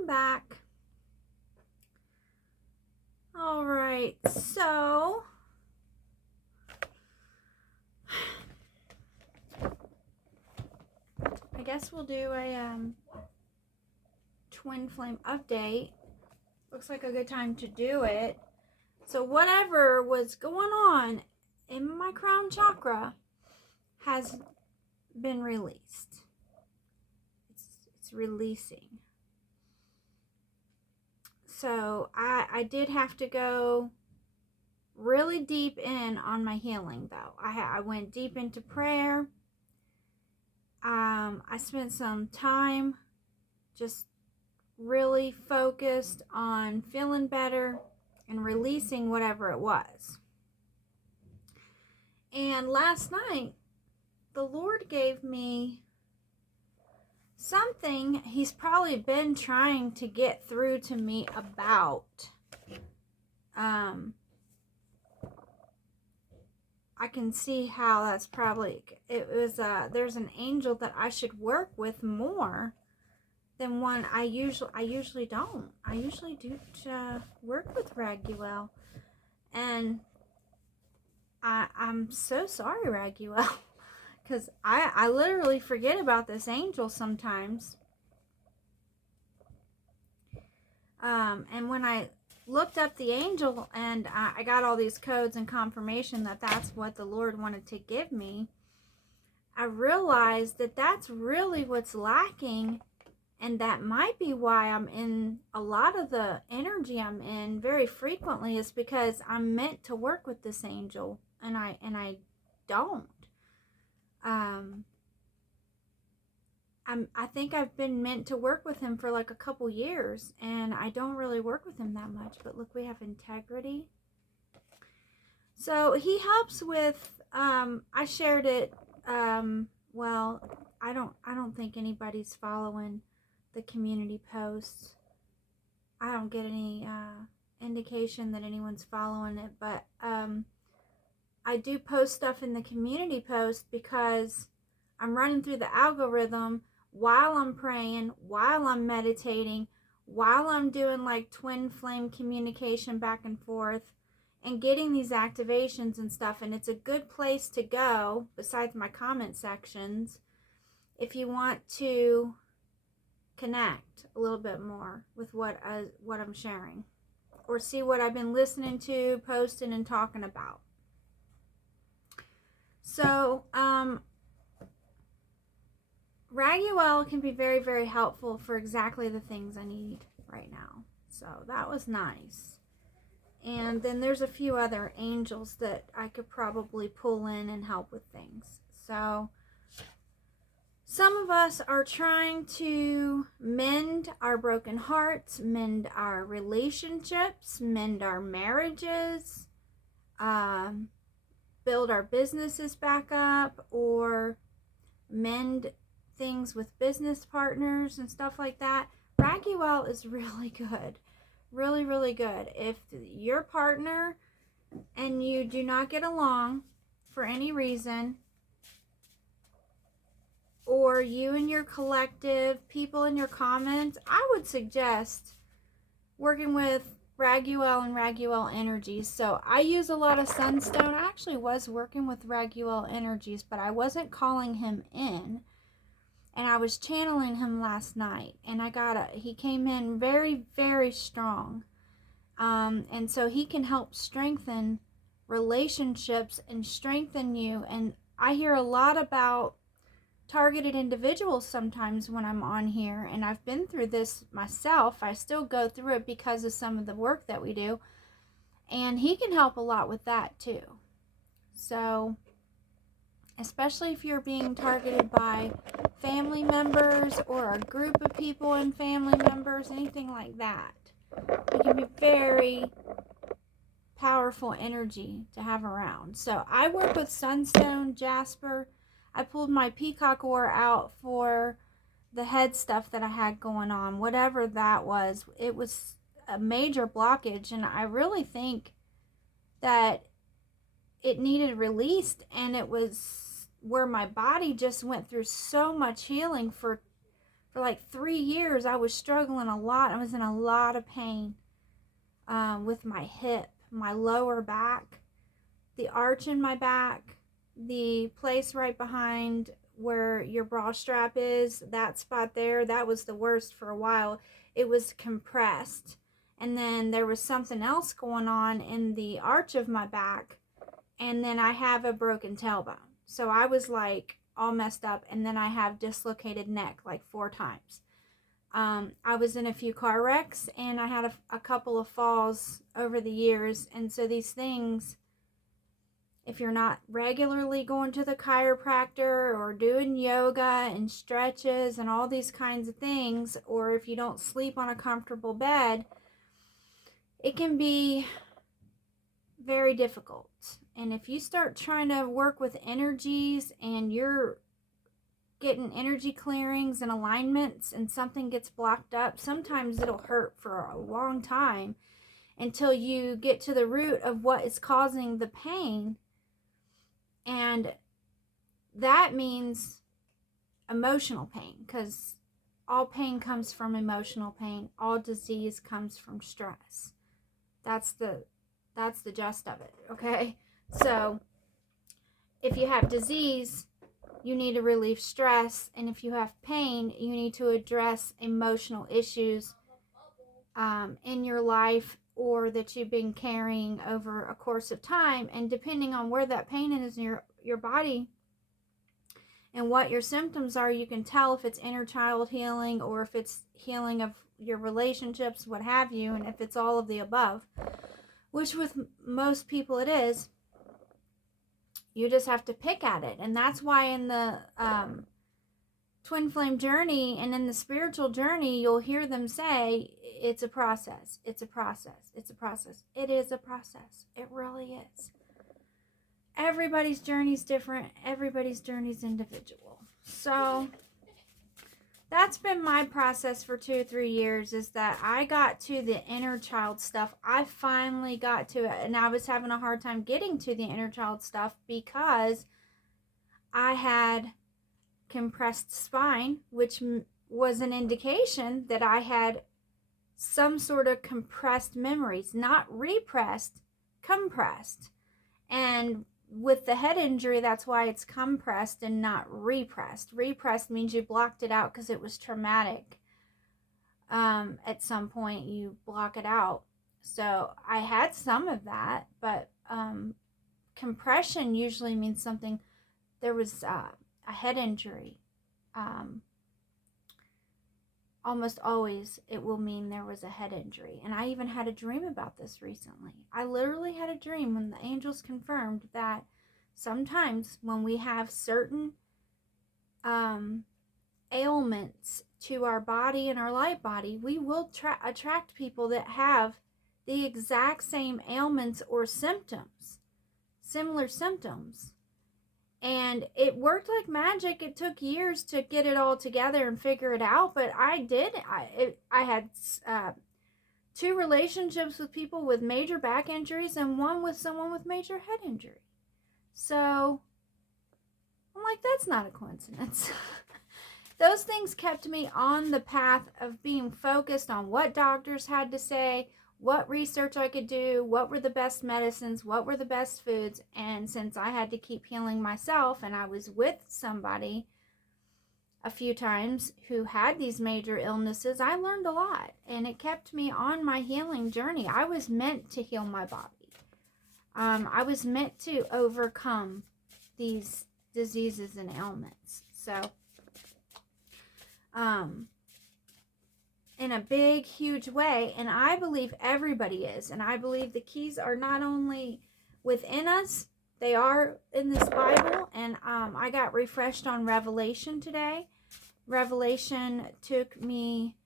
welcome back. All right, so I guess we'll do a twin flame update. Looks like a good time to do it. So whatever was going on in my crown chakra has been released. It's releasing. So I did have to go really deep in on my healing, though. I went deep into prayer. I spent some time just really focused on feeling better and releasing whatever it was. And last night, the Lord gave me something He's probably been trying to get through to me about. I can see how that's probably, there's an angel that I should work with more than one I usually don't. I usually do work with Raguel. And I'm so sorry, Raguel, because I literally forget about this angel sometimes. And when I looked up the angel and I got all these codes and confirmation that that's what the Lord wanted to give me, I realized that that's really what's lacking, and that might be why I'm in a lot of the energy I'm in very frequently, is because I'm meant to work with this angel and I don't. I think I've been meant to work with him for like a couple years, and I don't really work with him that much. But look, we have integrity. So he helps with, I shared it, well, I don't think anybody's following the community posts. I don't get any indication that anyone's following it, but I do post stuff in the community post because I'm running through the algorithm while I'm praying, while I'm meditating, while I'm doing like twin flame communication back and forth and getting these activations and stuff. And it's a good place to go, besides my comment sections, if you want to connect a little bit more with what I'm sharing, or see what I've been listening to, posting, and talking about. So, Raguel can be very, very helpful for exactly the things I need right now. So that was nice. And then there's a few other angels that I could probably pull in and help with things. So some of us are trying to mend our broken hearts, mend our relationships, mend our marriages, build our businesses back up, or mend things with business partners and stuff like that. Raguel is really good. Really, really good. If your partner and you do not get along for any reason, or you and your collective, people in your comments, I would suggest working with Raguel and Raguel energies. So I use a lot of sunstone. I actually was working with Raguel energies, but I wasn't calling him in. And I was channeling him last night, and he came in very, very strong. And so he can help strengthen relationships and strengthen you. And I hear a lot about targeted individuals sometimes when I'm on here, and I've been through this myself. I still go through it because of some of the work that we do, and he can help a lot with that too. So especially if you're being targeted by family members or a group of people and family members, anything like that, it can be very powerful energy to have around. So I work with sunstone, jasper. I pulled my peacock ore out for the head stuff that I had going on, whatever that was. It was a major blockage, and I really think that it needed released, and it was where my body just went through so much healing for For like 3 years, I was struggling a lot. I was in a lot of pain with my hip, my lower back, the arch in my back, the place right behind where your bra strap is, that spot there, that was the worst for a while. It was compressed. And then there was something else going on in the arch of my back. And then I have a broken tailbone. So I was like all messed up. And then I have dislocated neck like 4 times. I was in a few car wrecks, and I had a couple of falls over the years. And so these things, if you're not regularly going to the chiropractor or doing yoga and stretches and all these kinds of things, or if you don't sleep on a comfortable bed, it can be very difficult. And if you start trying to work with energies and you're getting energy clearings and alignments and something gets blocked up, sometimes it'll hurt for a long time until you get to the root of what is causing the pain. And that means emotional pain, because all pain comes from emotional pain. All disease comes from stress. That's the gist of it, okay? So if you have disease, you need to relieve stress, and if you have pain, you need to address emotional issues in your life, or that you've been carrying over a course of time. And depending on where that pain is in your body and what your symptoms are, you can tell if it's inner child healing or if it's healing of your relationships, what have you, and if it's all of the above, which with most people it is. You just have to pick at it. And that's why in the twin flame journey and in the spiritual journey, you'll hear them say, it's a process, it's a process, it's a process. It is a process. It really is. Everybody's journey is different. Everybody's journey is individual. So that's been my process for 2 or 3 years, is that I got to the inner child stuff. I finally got to it, and I was having a hard time getting to the inner child stuff because I had compressed spine, which was an indication that I had some sort of compressed memories, not repressed, compressed. And with the head injury, that's why it's compressed and not repressed. Repressed means you blocked it out because it was traumatic. At some point, you block it out. So I had some of that, but compression usually means something. There was a head injury. Almost always it will mean there was a head injury. And I even had a dream about this recently. I literally had a dream when the angels confirmed that sometimes when we have certain ailments to our body and our light body, we will attract people that have the exact same ailments or symptoms, similar symptoms. And it worked like magic. It took years to get it all together and figure it out, but I did. I had 2 relationships with people with major back injuries and one with someone with major head injury. So I'm like, that's not a coincidence. Those things kept me on the path of being focused on what doctors had to say, what research I could do, what were the best medicines, what were the best foods. And since I had to keep healing myself, and I was with somebody a few times who had these major illnesses, I learned a lot, and it kept me on my healing journey. I was meant to heal my body. I was meant to overcome these diseases and ailments. So, in a big, huge way, and I believe everybody is, and I believe the keys are not only within us, they are in this Bible. And I got refreshed on Revelation today. Revelation took me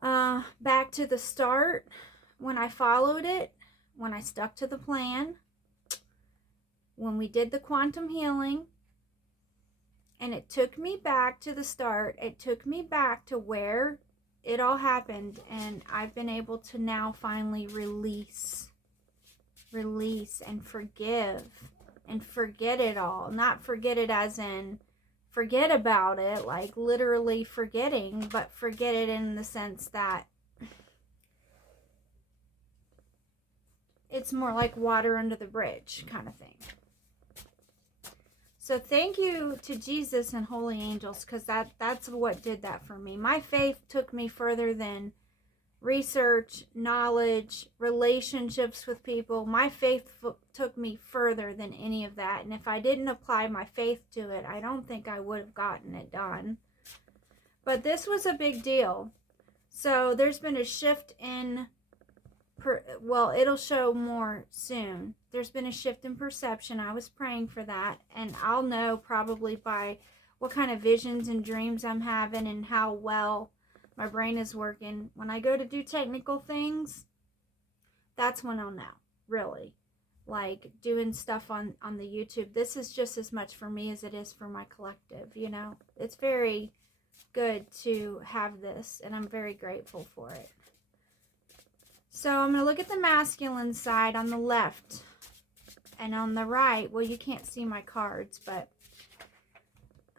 back to the start, when I followed it, when I stuck to the plan, when we did the quantum healing. And it took me back to the start. It took me back to where it all happened, and I've been able to now finally release and forgive and forget it all. Not forget it as in forget about it, like literally forgetting, but forget it in the sense that it's more like water under the bridge kind of thing. So thank you to Jesus and holy angels, because that's what did that for me. My faith took me further than research, knowledge, relationships with people. My faith took me further than any of that. And if I didn't apply my faith to it, I don't think I would have gotten it done. But this was a big deal. So there's been a shift in, well, it'll show more soon. There's been a shift in perception. I was praying for that. And I'll know probably by what kind of visions and dreams I'm having and how well my brain is working. When I go to do technical things, that's when I'll know, really. Like doing stuff on the YouTube. This is just as much for me as it is for my collective, you know. It's very good to have this, and I'm very grateful for it. So I'm going to look at the masculine side on the left. And on the right, well, you can't see my cards, but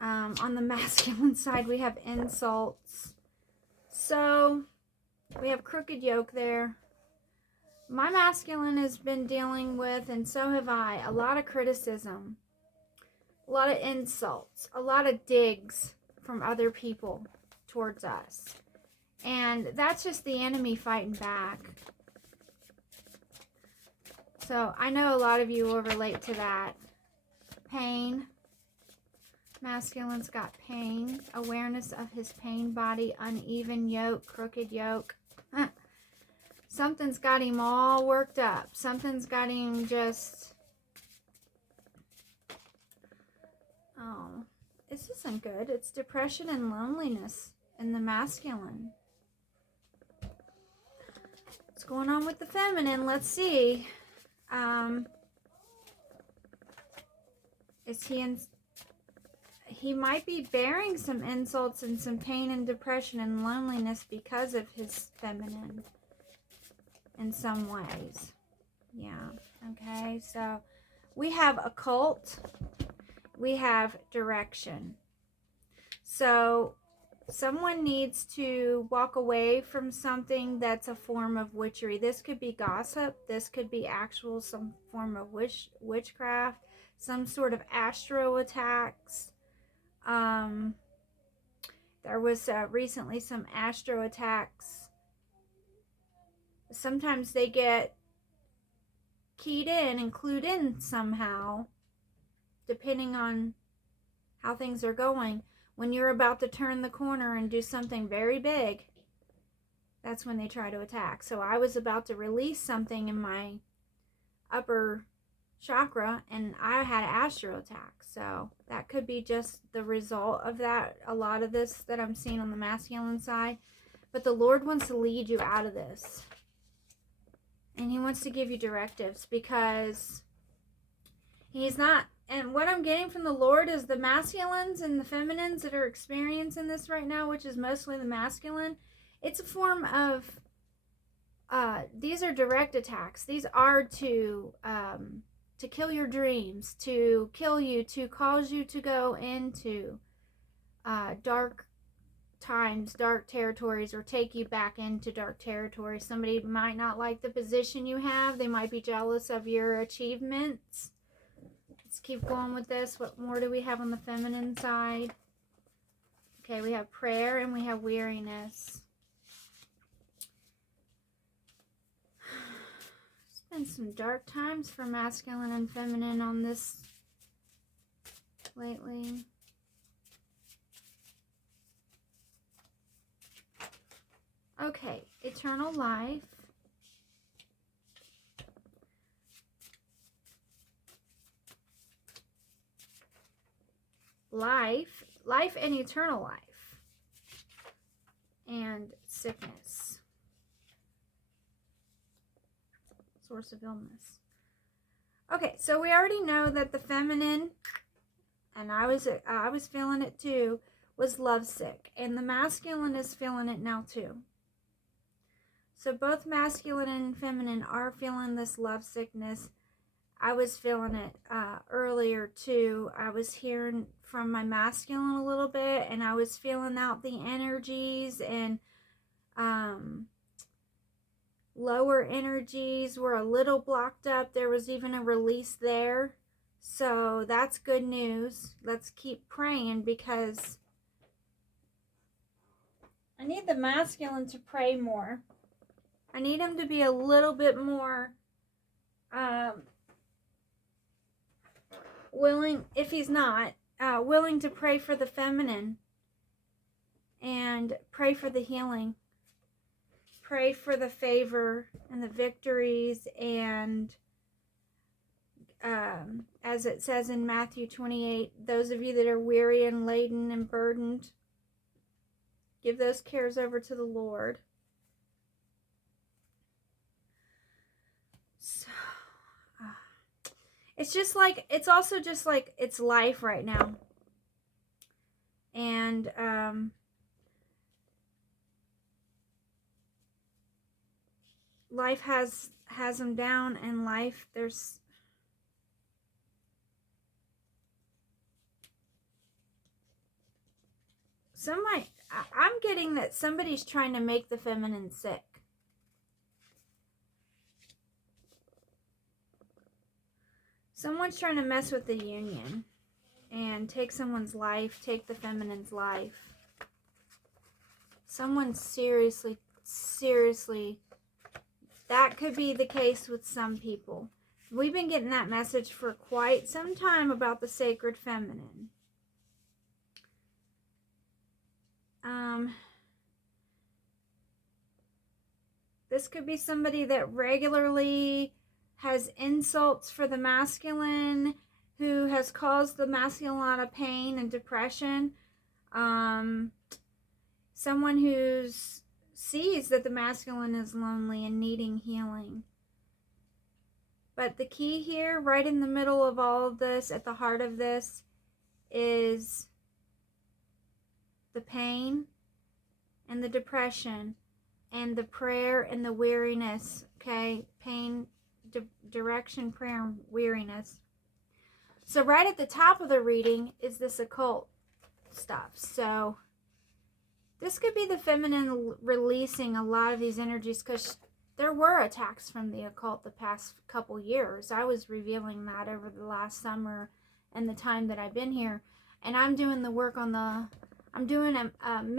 on the masculine side, we have insults. So, we have crooked yoke there. My masculine has been dealing with, and so have I, a lot of criticism, a lot of insults, a lot of digs from other people towards us. And that's just the enemy fighting back. So, I know a lot of you will relate to that. Pain. Masculine's got pain, awareness of his pain body, uneven yoke, crooked yoke. Something's got him all worked up. Something's got him just... Oh, this isn't good. It's depression and loneliness in the masculine. What's going on with the feminine? Let's see. Is he in... He might be bearing some insults and some pain and depression and loneliness because of his feminine in some ways. Yeah, okay. So we have occult. We have direction. So someone needs to walk away from something that's a form of witchery. This could be gossip. This could be actual some form of witchcraft, some sort of astro attacks. There was recently some astro attacks. Sometimes they get keyed in and clued in somehow, depending on how things are going. When you're about to turn the corner and do something very big, that's when they try to attack. So I was about to release something in my upper chakra, and I had an astro attack. So that could be just the result of that. A lot of this that I'm seeing on the masculine side. But the Lord wants to lead you out of this. And he wants to give you directives, because he's not... And what I'm getting from the Lord is the masculines and the feminines that are experiencing this right now, which is mostly the masculine. It's a form of... these are direct attacks. These are to kill your dreams, to kill you, to cause you to go into dark times, dark territories, or take you back into dark territory. Somebody might not like the position you have. They might be jealous of your achievements. Let's keep going with this. What more do we have on the feminine side? Okay, we have prayer and we have weariness. Been some dark times for masculine and feminine on this lately. Okay, eternal life. Life and eternal life. And sickness. Source of illness. Okay, so we already know that the feminine, and I was feeling it too, was lovesick, and the masculine is feeling it now too. So both masculine and feminine are feeling this lovesickness. I was feeling it earlier too. I was hearing from my masculine a little bit, and I was feeling out the energies, and lower energies were a little blocked up. There was even a release there. So that's good news. Let's keep praying, because I need the masculine to pray more. I need him to be a little bit more willing, if he's not, willing to pray for the feminine and pray for the healing. Pray for the favor and the victories, and as it says in Matthew 28, those of you that are weary and laden and burdened, give those cares over to the Lord. So, it's just like, it's also just like it's life right now. And life has them down, and life, there's I'm getting that somebody's trying to make the feminine sick. Someone's trying to mess with the union and take someone's life, take the feminine's life. Someone seriously, that could be the case with some people. We've been getting that message for quite some time about the sacred feminine. This could be somebody that regularly has insults for the masculine, who has caused the masculine a lot of pain and depression. Someone who sees that the masculine is lonely and needing healing. But the key here, right in the middle of all of this, at the heart of this, is the pain and the depression and the prayer and the weariness. Okay? Pain, direction, prayer, and weariness. So right at the top of the reading is this occult stuff. So this could be the feminine releasing a lot of these energies, because there were attacks from the occult the past couple years. I was revealing that over the last summer and the time that I've been here. And I'm doing the work on I'm doing a